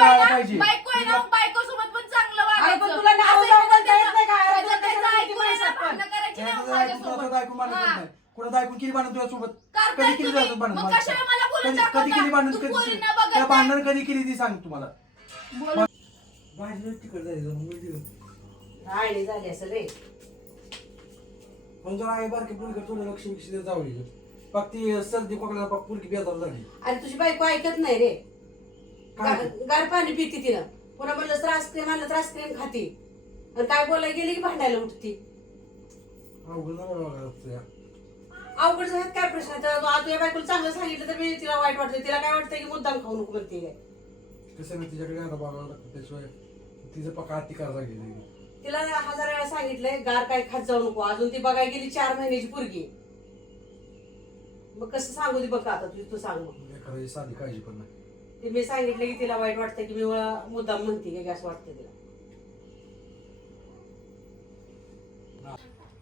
कळायला पाहिजे. बायको आहे ना, बायको सोबत पण चांगलं वागायचं. पण तुला नाव असं जाऊ एखादं म्हणता येत नाही का? त्याचं त्याचं त्याचं किती ऐकून आहे ना, माणसं पण. भांडणं करायची नाही त्याचं माझ्यासोबत. ऐकून भांडण करत नाही. कुणाचं ऐकून किती भांडण तुझ्यासोबत? करताय कधी केली तुम्ही. जातात भांडण? मग कशाला मला बोलून कधी दाखवता? केली भांडण? तू कधी पोरींना बघत त्या नाही. भांडण कधी केली ती सांग तुम्हाला. बोल. भांडण तिकडे जायचं राहिली झाली असं रे. पण जरा आई बारकी पुरगी थोडं लक्ष विक्ष देत जाऊ दे. फक्त ती सर्दी खोकला पुरगी बेजार झाली. आणि तुझी बायको ऐकत नाही रे. काय? गार पाणी पिती तिला. पुन्हा म्हणलं तर आईस्क्रीम आणलं तर आईस्क्रीम खाती. आणि काय बोलायला गेली की भांडायला उठती. अवघड नाही बघा तुझ्या. अवघड झाल्यात काय प्रश्न आहे? तर आज तुझ्या बायकोला चांगलं सांगितलं तर मी तिला वाईट वाटतं. तिला काय वाटतं की मुद्दाम खाऊ नको म्हणते काय. कसं नाही तिच्याकडे आता बघावं लागतं. त्याशिवाय तिचं पक्का अति करा लागेल. तिला 1000 वेळा सांगितलंय गार काय खात जाऊ नको. अजून ती बघायला गेली 4 महिन्याची पोरगी. मग कसं सांगू दे बघ आता तू सांग मग. एखादी साधी काळजी पण नाही. ते मी सांगितलं की तिला वाईट वाटतं की मी मुद्दाम म्हणते का असं वाटतं तिला.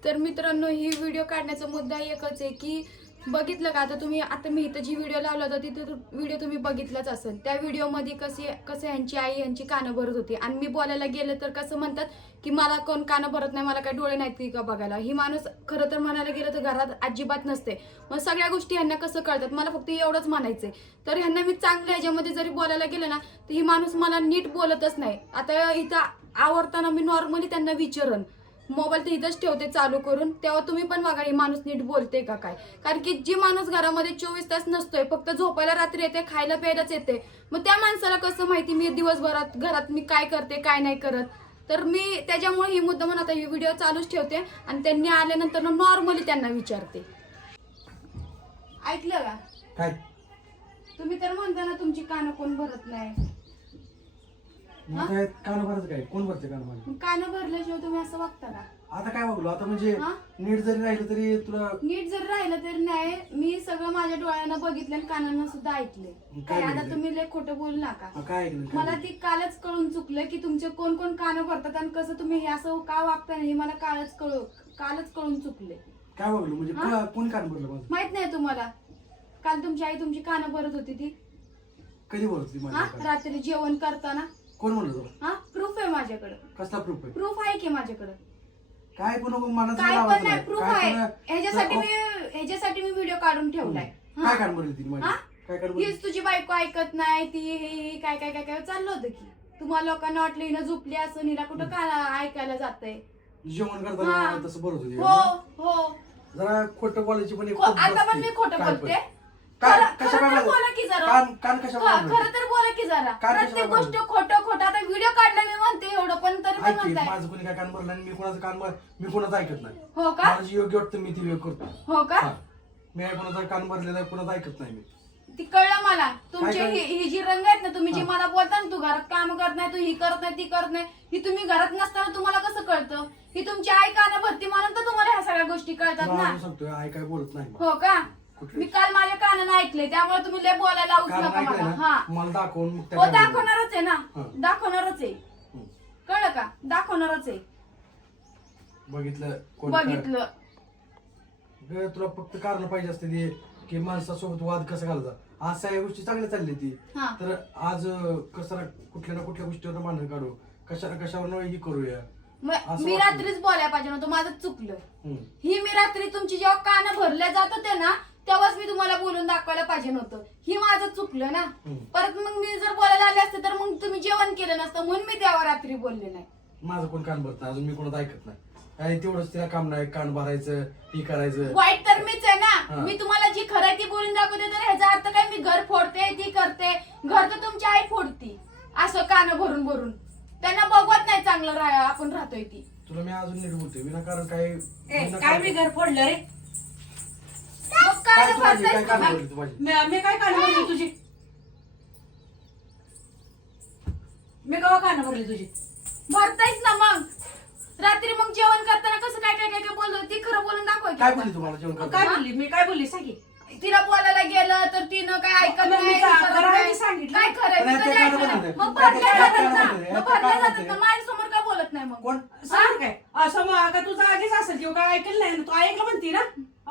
तर मित्रांनो, ही व्हिडिओ काढण्याचा मुद्दा एकच आहे की बघितलं का, आता मी इथं जी व्हिडिओ लावला होता तिथे व्हिडिओ तुम्ही बघितलाच असेल. त्या व्हिडिओमध्ये कसं यांची आई यांची कानं भरत होती आणि मी बोलायला गेलं तर कसं म्हणतात की मला कोण कानं भरत नाही, मला काय डोळे नाहीत का बघायला. ही माणूस खरं तर म्हणायला गेलं तर घरात अजिबात नसते. मग सगळ्या गोष्टी ह्यांना कसं कळतात, मला फक्त एवढंच म्हणायचंय. तर ह्यांना मी चांगल्या ह्याच्यामध्ये जरी बोलायला गेलं ना तर ही माणूस मला नीट बोलतच नाही. आता इथं आवडताना मी नॉर्मली त्यांना विचारन, मोबाईल तर इथंच ठेवते चालू करून, तेव्हा तुम्ही पण बघा ही माणूस नीट बोलते का काय. कारण की जी माणूस घरामध्ये 24 तास नसतोय, फक्त झोपायला रात्री येते, खायला प्यायलाच येते, मग त्या माणसाला कसं माहिती मी दिवसभरात घरात मी काय करते काय नाही करत. तर मी त्याच्यामुळे ही मुद्दा म्हणून आता ही व्हिडिओ चालूच ठेवते आणि त्यांनी आल्यानंतर नॉर्मली त्यांना विचारते. ऐकलं का? काय तुम्ही तर म्हणता ना तुमची कानं कोण भरत नाही. काय कान भरत काय? कोण भरते कान माझे? कानं भरल्याशिवाय तुम्ही असं वागता का? आता काय बघलो आता म्हणजे हा? नीट जरी राहिलं तरी तुला नीट जर राहिलं तरी नाही, मी सगळं माझ्या डोळ्यांना बघितलं आणि कानांना सुद्धा ऐकले. काय काय आता बघितलं? तुम्ही लय खोटं बोलू नका. काय ऐकलं? मला ती कालच कळून चुकलं की तुमचे कोण कोण कानं भरतात आणि कसं तुम्ही हे असं का वागता नाही, हे मला कालच कळून चुकले. काय बघलो म्हणजे हा? कोण कान भरलं माझं? माहित नाही तुम्हाला? काल तुमची आई तुमची कानं भरत होती ती. कधी बोलत ती हा, माझ्या? रात्री जेवण करताना. कोण म्हणलं तुला? हा, प्रूफ आहे माझ्याकडे. कसला प्रूफ आहे? प्रूफ आहे की माझ्याकडे. काय पण मनाचं काय लावायचं पण नाही, नाही. प्रूफ काय आहे. पण- ह्याच्यासाठी मी व्हिडिओ काढून ठेवलाय. काय कान भरली तिने माझी? हा? काय कान भरली? हीच तुझी बायको ऐकत नाही, ती हे काय काय काय काय चाललं होतं की तुम्हाला लोकांना वाटलं हिनं झोपली असं, हिला कुठं का ऐकायला जातंय. जेवण हा. करताना तसं बोलत होती. हो हो. जरा खोटं बोलायची पण एक आता पद्धत पण असते. मी खोटं काय बोलते. पण. काय खरं कशा तर काय बोला की जरा. कान कशा खरं तर बोला की जरा. काय प्रत्येक कशाला गोष्ट खोटं आता व्हिडिओ काढला मी म्हणते एवढं, पण तरी पण ऐक की, म्हणताय. माझं कोणी काय कान भरलं आणि मी कोणाचं मी कोणाचं ऐकत नाही. हो का? मला जे योग्य वाटतं मी ती योग्य करतो. हो का? हा. मी कोणाचं कान भरलेलं कोणाचं ऐकत नाही मी. ती कळलं मला. तुमचे काय? ही जी रंग आहेत ना, तुम्ही जी हा. मला बोलता ना तू घरात काम करत नाही, तू ही करत नाही ती करत नाही, ही तुम्ही घरात नसताना तुम्हाला कसं कळतं? ही तुमची आई कानं भरती म्हणून तर तुम्हाला ह्या सगळ्या गोष्टी कळतात तुला ना. अजून सांगतोय आई काय बोलत नाही. हो का? कुठली? मी काल माझ्या कानानं ऐकले, त्यामुळे तुम्ही लय बोलायला लावूच कान नका ऐकलंय मला. ना, हा, मला दाखवून मग त्या हो कानावर- दाखवणारच आहे ना. हा. दाखवणारच आहे. हम्म. कळलं का? दाखवणारच आहे. बघितलं कोण बघितलं. काय- तुला फक्त कारण पाहिजे असते ते की माणसासोबत वाद कसा घालायचा. आज सगळ्या गोष्टी चांगल्या चालल्या ती, हा. तर आज कसं कुठल्या ना कुठल्या गोष्टीवर मांडण काढू, कशावर ही करूया. असं मी वाटलं. रात्रीच बोलायला पाहिजे नव्हतं, माझं चुकलं. हम्म. ही मी रात्री तुमची जेव्हा कानं भरल्या जात होते ना, तेव्हाच मी तुम्हाला बोलून दाखवायला पाहिजे नव्हतं. ही माझं चुकलं ना. हम्म. परत मग मी जर बोलायला आले असते तर मग तुम्ही जेवण केलं नसतं, म्हणून मी तेव्हा रात्री बोलले नाही. माझं कोण कान भरत नाही, अजून मी कोणाचं ऐकत नाही. आणि तेवढंच तिला काम नाही, कान भरायचं ही करायचं. वाईट तर मीच आहे हा. ना. मी तुम्हाला जी खरं ती बोलून दाखवते, तर ह्याचा अर्थ काय मी घर फोडते ती करते? घर तर तुमची आई फोडती असं कानं भरून भरून. त्यांना बघवत नाही चांगलं आपण राहतोय ती. तुला मी अजून नीट बोलतोय विनाकारण काय काय मी घर फोडलं रे? मग काय कानं तू माझी काय भरतायच कान तुम्ही. भरली तू माझी? मी काय कान भरली तुझी? मी केव्हा कान भरली तुझी? भरतायच ना मग. रात्री मग जेवण करताना कसं काय काय काय काय बोलतो ती खरं बोलून दाखव की काय आता. बोलली तुम्हाला जेवण काय करताना? बोलली? मी काय बोलली सांगी? तिला बोलायला गेलं तर तिनं काय ऐकत मग मी नाही, खरं करत आहे नाही. ते सांगितलं. काय खरंय? पण मी याच्या कधी कानावर ऐकलं म्हणते. नाही. मग याच्या भरल्या जातात कानावर ना. म्हणते. मग याच्या भरल्या कानावर जातात ना. म्हणते. माझ्यासमोर का बोलत नाही मग? कोण? सांग काय असं मग का तुझं आधीच असेल किंवा काय ऐकलं नाही ना? तू ऐकलं म्हणती ना,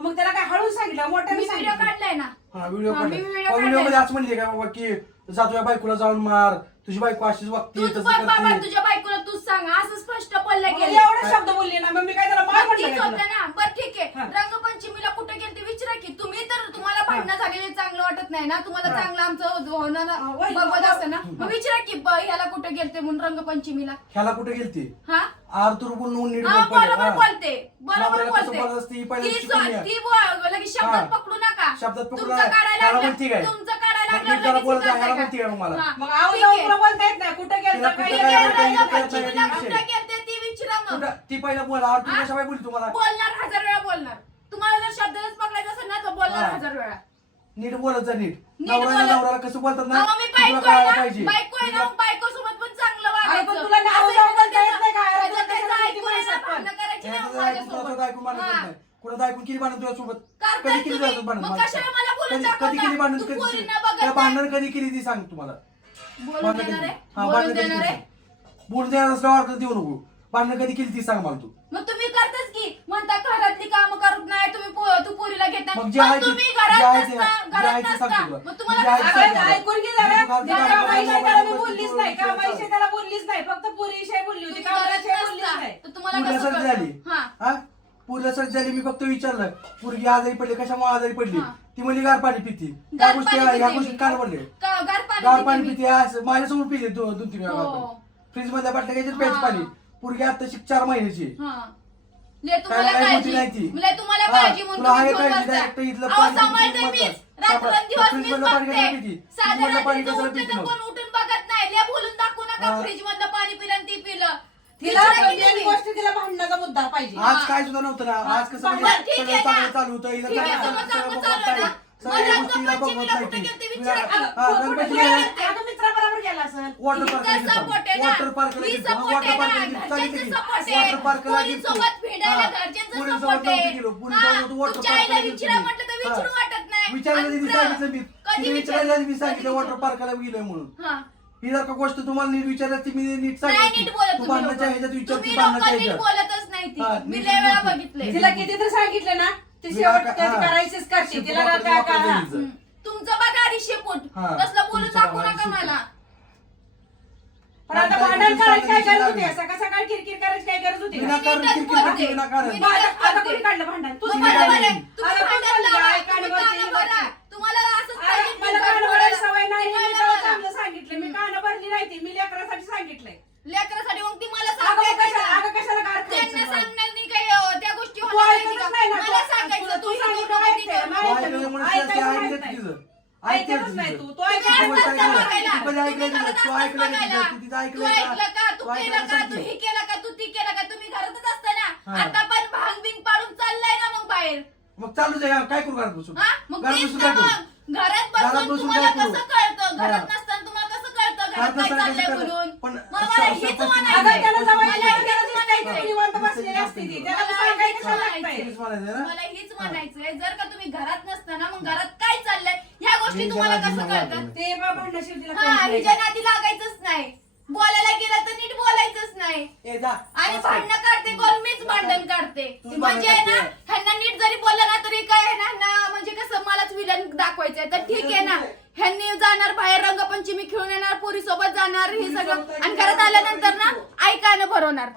मग त्याला काय हळून सांगितलं मोठ्याने मी व्हिडिओ सांगितलं? काढलाय ना. हा व्हिडिओ हा, मी व्हिडिओ मध्ये काढलाय. असं म्हणले का बाबा की जातो बायकोला जाऊन मार, तुझी बायको अशीच वागते तूच तसं बघ बाबा, करते. तुझ्या बायकोला तूच सांग, असं स्पष्ट बोलल्या मग गेलं. एवढे शब्द बोलले ना मग मी काय त्याला मार मग म्हटलं तीच का होतं तुला? ना. बरं ठीक आहे, हा. रंगपंचमीला कुठे गेली ते विचारा की. तुम्ही तर तुम्हाला भांडणं झालेले चांगलं वाटत नाही ना, तुम्हाला हा. चांगलं आमचं होणार वय, बघत वय. असतं ना, मग विचारा की ह्याला कुठे गेलते म्हणून रंगपंचमीला. ह्याला कुठे गेलती हा आरतूर बोलून नीट हा, बोल पहिले, बरोबर हा. बोलते, बरोबर नवऱ्याला कसं बोलते. बोलायचं असतं, ही पहिल्या ती शिकून घ्या. ती बोल, लगेच शब्दात हा. पकडू नका. शब्दात पकडू तुमचं नका. काढायला ह्याला लागलं- म्हणती काय? तुमचं काढायला मग लागलं मी त्याला लगेच बोलत करताय ह्याला का? म्हणती काय मग मला? हा. मग आऊ ठीक जाऊ आहे. तुला बोलता येत नाही कुठं तिला गेलं कुठं काय काय- गेलं? काय- रंगपंचमीला काय- कुठे गेलते ती विचारा मग. कुठं ती पहिला बोला आरतूर हा? कशा बाई बोलली तुम्हाला? बोलणार 1000 वेळा बोलणार. तुम्हाला जर शब्दातच पकडायचं असेल ना तर बोलणार हा. 1000 वेळा. नीट बोलत जा नीट. नीट नवऱ्याला बोलत- नवऱ्याला कसं बोलतात ना अहो, मी ते तुला बायको आहे कळायला ना, पाहिजे. बायको आहे ना, बायकोसोबत पण चांगलं अरे पण वागायचं. तुला नाव असं जाऊ एखादं बोलता येत नाही का? त्याचं- अरे त्याचं त्याचं ऐकून किती आहे ना, माणसं पण. भांडणं करायची नाही ह्याचं माझ्यासोबत. तुला ऐकून भांडण करत हा. नाही. कुणाचं ऐकून किती भांडण तुझ्यासोबत? करताय कधी केली तुम्ही. जातात भांडण मग माझ्यासोबत? कशाला मला बोलून कधी कधी केली भांडण दाखवता? तू कधी पोरींना बघत त्या नाही. भांडण कधी केली ती सांग तुम्हाला. बोलून भांडण देणार कधी- आहे? हा, बोलून भांडण कधी देणार केली आहे? ती? बोलून देणार असल्यावर ऑर्डर देऊ नको. भांडण कधी केली ती सांग मला तू. मग तुम्ही करताच की म्हणता घरातली कामं करत नाही तुम्ही तू पोरीला घेत नाही. मग जे आहे मग ते- तुम्ही जे आहे घरात ते- नसता जे आहे घरात ते सांग नसता तुला. मग जे तुम्हाला आहे ते कसं सांग अगं, तुला. ऐकून घे जरा. तू घाल- त्या घाल- कामाविषयी घाल- त्याला मी घाल- बोललीच घाल- नाही घाल- कामाविषयी त्याला बोललीच नाही फक्त पोरीविषयी बोलली होती तुम्ही घरात कामाविषयी बोललीच नसता नाही तर तुम्हाला पुरीला कसं सर्दी कळतं? झाली हा. हा पुरीला सर्दी झाली मी फक्त विचारलं पुरगी आजारी पडली कशामुळे आजारी पडली हा. ती म्हणली गार पाणी पिती त्या गार गोष्टी पाणी ह्या पिते गोष्टी मी. काल पडले गार गार पाणी पिते मी. पिते असं माझ्यासमोर पिते दोन तीन वेळा हो. फ्रीज मधल्या बाटल्या घ्यायचे प्यायचं हा. पाणी पुरगी आता 4 महिन्याची हा. ले तुम्हाला काय काळजी नाही ती. ले तुम्हाला हा, काळजी म्हणून तुला आहे तुम्ही काळजी, घेऊन direct इथलं बसता. अहो, पाणी सांभाळते पिऊन मीच. बसता. रात्रंदिवस फ्रीज मीच मधलं पाणी बघते. कशाला पिती? साध्या फ्रीज मधलं पाणी रात्रीचं कशाला उठलं पिती तर मग? कोण उठून बघत नाही. ले बोलून दाखवू नका हा. फ्रीज मधलं पाणी पिलं आणि ती पिलं. तिला विचारा की मेन तुम्ही. गोष्ट तिला भांडणाचा मुद्दा पाहिजे आज काय सुद्धा नव्हतं ना आज कसं बरं, म्हणजे ठीक सगळं आहे ना. चांगलं चालू होतं हिला ठीक आहे, चांगलं सगळं सगळं चांगलं बघत चालू आहे नाही. ना. सगळ्या मग गोष्टी हिला बघत रंगपंचमीला नाही कुठे ती. गेलते विचारा की. हा, रंगपंचमीला अगं मित्राबरोबर गेला असेल वॉटर हिचा पार्क support आहे ना. वॉटर पार्क ही support वॉटर आहे पार्क ना. घरच्यांचं support आहे. वॉटर पार्क पोरींसोबत फिरायला घरच्यांचं support आहे. हा, तुमच्या आईला विचारा म्हटलं तर विचारू वाटत नाही. विचारायला आणि मी सांगितलं मी कधी तिने विचारायला मी कधी सांगितलं वॉटर विचारलं? पार्कला गेलोय म्हणून हा. ही जर का गोष्ट तुम्हाला नीट विचारली ती मी नीट नाही सांगितली नीट बोलत तू तुम्ही भांडणाच्या लोकं. ह्याच्यात विचार तुम्ही ती लोकं भांडणाच्या नीट ह्याच्यात बोलतच नाही ती. हा, मी नीट लय वेळा बोलते. बघितलंय. तिला किती तर सांगितलं ना ती तुला शेवट का- त्याची हा. करायचीच करते शेपूट तिला वाकडं- काय वाकडं काय जायचं. तुमचं बघा आधी शेपूट हा. तसलं बोलून तुमचं दाखवू बघा नका आधी मला. पण आता भांडण करायची काय गरज होती सकाळ सकाळ किरकिर करायची काय गरज होती का? विनाकारण नीटच किरकिर बोलते. करते, विनाकारण. मी मग नीटच आता बोलते. कोणी काढलं भांडण तू मग तुम्ही मला काय म्हणे, बोलली? तुम्ही आता भांडण कोण बोलली? लावा, काय तुम्ही कानवरती, कानं भरा. तुम्हाला असंच अरे, पाहिजे, मला तुमचं कान बोलायला. सवय नाही मी तुम्ही तेव्हा कानं चांगलं भरा. सांगितलं मी कान भरली नाही ती मी लेकरासाठी सांगितलंय लेकरासाठी मग ती मला अगं सांगायचं कशाला का? अगं कशाला गार त्यांना खायचं सांगण्यानी काही त्या गोष्टी तू होणार नाहीत ऐकतच का? नाही ना मला तू- सांगायचं तू तू सांगितलं सांगितलं माहिती आहे, तिथं. माहिती आहे. ऐकल्यामुळे ऐकायचं ते माहित ऐकलं नाही. तिचं. ऐकतच नाही तू तू तुम्ही ऐकत ऐकलं. असताच ऐकलं. बघायला. तू कधी ऐकलं तुम्ही नाही. घरात तू असताच ऐकलं नाही. बघायला. तू तिचं तू ऐकलं ऐकलं का तू तू ऐकलं केलं का सांग तू की. हे केलं का तू ती केलं का तुम्ही घरातच असता ना हा. आता पण भांग बिंग पाडून चाललाय ना मग बाहेर मग चालूच आहे काय करू घरात बसून हा मग घरात तेच बसून ना काय करू मग घरात घरात बसून बसून तुम्हाला काय करू? कसं कळतं घरात हा. नसताना तुम्हाला कसं कळतं घरात घरात काय नसताना चाललंय कसं कळतं? म्हणून पण मग मला असं- हेच असं- म्हणायचंय. अगं त्याला मला जवळ हेच गरज नाही म्हणायचंय. तू निवांत बसलेली असते ती त्याला सांगायचं कशाला लागतंय तेच म्हणायचं ना मला हेच म्हणायचंय जर का तुम्ही घरात नसताना मग घरात काय चाललंय ह्या गोष्टी हे तुम्हाला जरा कसं दिमाग कळतात लागलं. ते बा भांडणाशीर तिला हा कळत हिच्या नाही. नादी लागायचंच नाही बोलायला गेलं तर नीट बोलायचंच नाही ए जा आणि भांडणं काढते कोण मीच भांडण काढते तू म्हणजे भांडण ना काढते. ह्यांना नीट जरी बोललं ना तरी काय आहे ना ह्यांना म्हणजे कसं मलाच विलन दाखवायचंय तर ठीक आहे ना ह्यांनी जाणार बाहेर रंगपंचमी खेळून येणार पोरी सोबत जाणार हे सगळं आणि घरात आल्यानंतर ना ऐकायला भरवणार